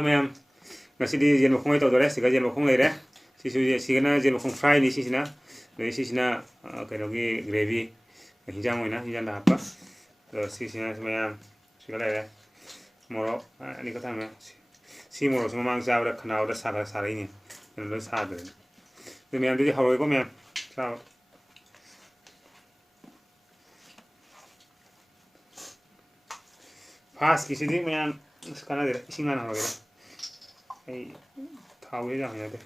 ꯍꯜꯂꯣ ꯃꯌꯥꯝ ꯉꯁꯤꯗꯤ ꯌꯦꯟ ꯃꯈꯣꯡ ꯑꯣꯏ ꯇꯧꯗꯣꯔꯦ ꯁꯤꯒ ꯌꯦꯟ ꯃꯈꯣꯡ ꯂꯩꯔꯦ ꯁꯤꯒꯅ ꯌꯦꯟ ꯃꯈꯣꯡ ꯐ꯭ꯔꯥꯏꯅꯤ ꯁꯤꯁꯤꯅ ꯑꯗꯩ ꯁꯤꯁꯤꯅ ꯀꯩꯅꯣꯒꯤ ꯒ꯭ꯔꯦꯚꯤ ꯍꯤꯟꯖꯥꯡ ꯑꯣꯏꯅ ꯍꯤꯟꯖꯥꯡꯗ ꯍꯥꯞꯄ ꯑꯗꯣ ꯁꯤꯁꯤꯅ ꯃꯌꯥꯝ ꯁꯤꯒ ꯂꯩꯔꯦ ꯃꯣꯔꯣꯛ ꯑꯅꯤꯈꯛ ꯊꯝꯃꯦ ꯁꯤ ꯃꯣꯔꯣꯛꯁꯤ ꯃꯃꯥꯡ ꯆꯥꯕꯗ ꯈꯅꯥꯎꯗ ꯁꯥꯔꯛꯏꯅꯦ ꯀꯩꯅꯣꯗ ꯁꯥꯗ꯭ꯔꯦ ꯑꯗꯨ ꯃꯌꯥꯝꯗꯨꯗꯤ ꯍꯧꯔꯣꯏꯀꯣ ꯃꯌꯥꯝ ꯆꯥꯕ ꯐꯥꯁꯀꯤꯁꯤꯗꯤ ꯃꯌꯥꯝ ꯀꯥꯟꯅꯗꯦ ꯏꯁꯤꯡ ꯍꯥꯟꯅ ꯍꯧꯔꯒꯦꯗ ꯑꯩ ꯊꯥꯎꯁꯤ ꯌꯥꯝ ꯍꯩꯅꯗꯦ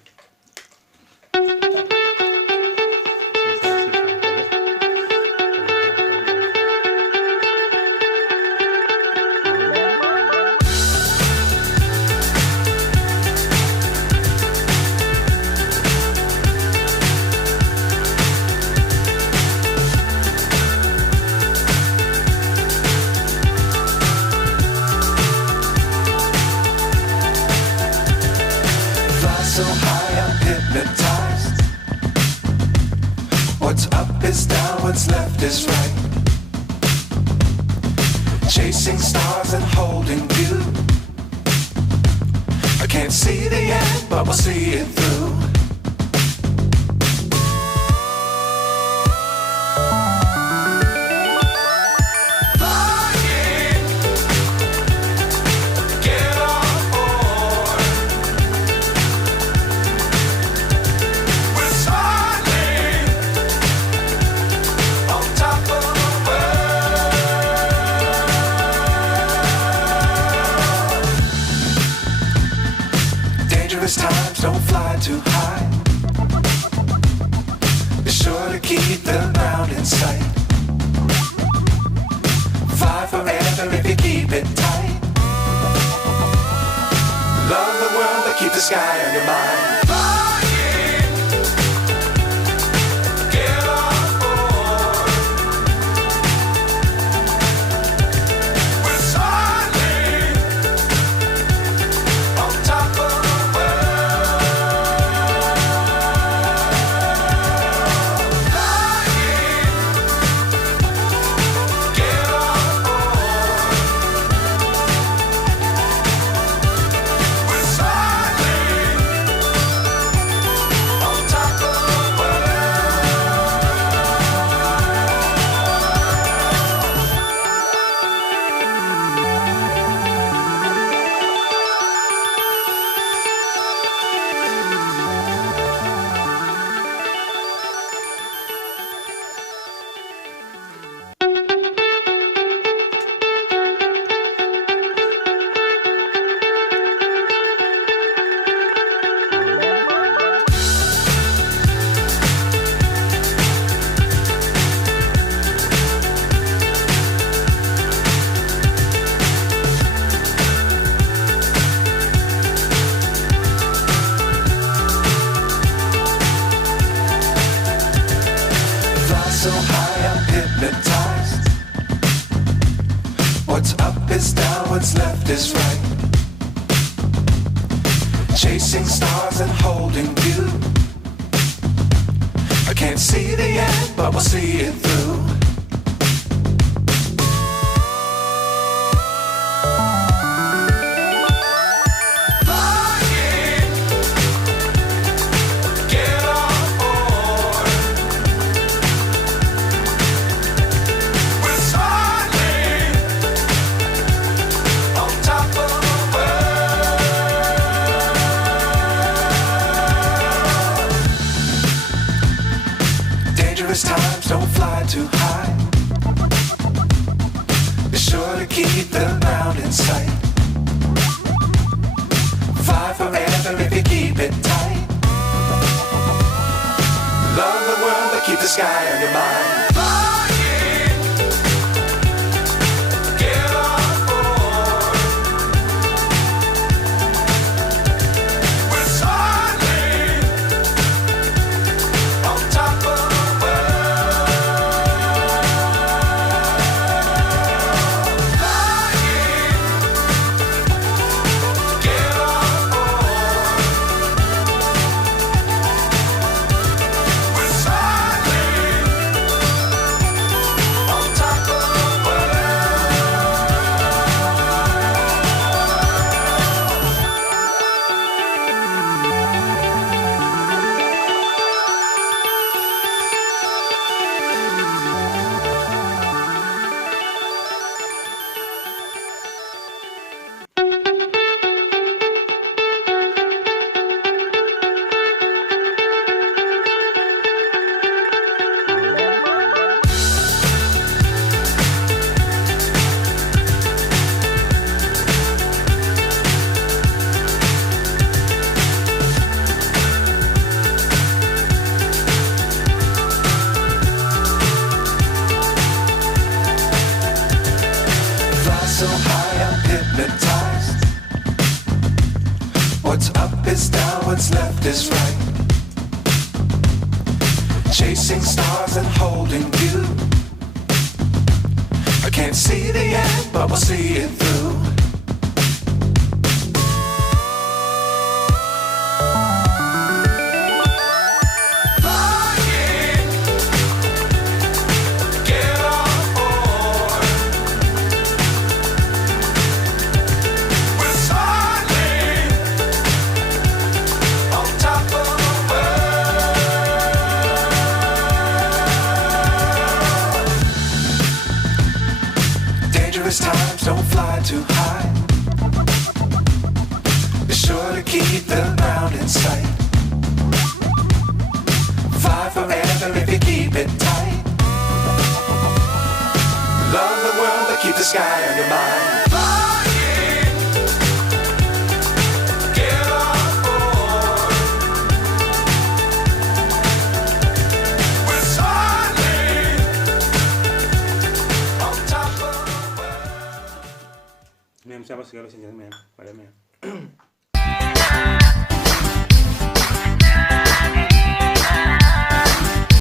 So high I'm hypnotized. What's up is down, what's left is right. Chasing stars and holding you. I can't see the end, but we'll see it through. Times don't fly too high. Be sure to keep the ground in sight. Fly forever if you keep it tight. Love the world but keep the sky on your mind. So high I'm hypnotized. What's up is down, what's left is right. Chasing stars and holding you. I can't see the end, but we'll see it through. Times don't fly too high. Be sure to keep the ground in sight. Fly forever if you keep it tight. Love the world but keep the sky on your mind. so high, I'm hypnotized. What's up is down, what's left is right. Chasing stars and holding you. I can't see the end, but we'll see it through. Times don't fly too high. Be sure to keep the ground in sight. Fly forever if you keep it tight. Love the world but keep the sky on your mind. Mem siapa segala senjata mem, pada mem.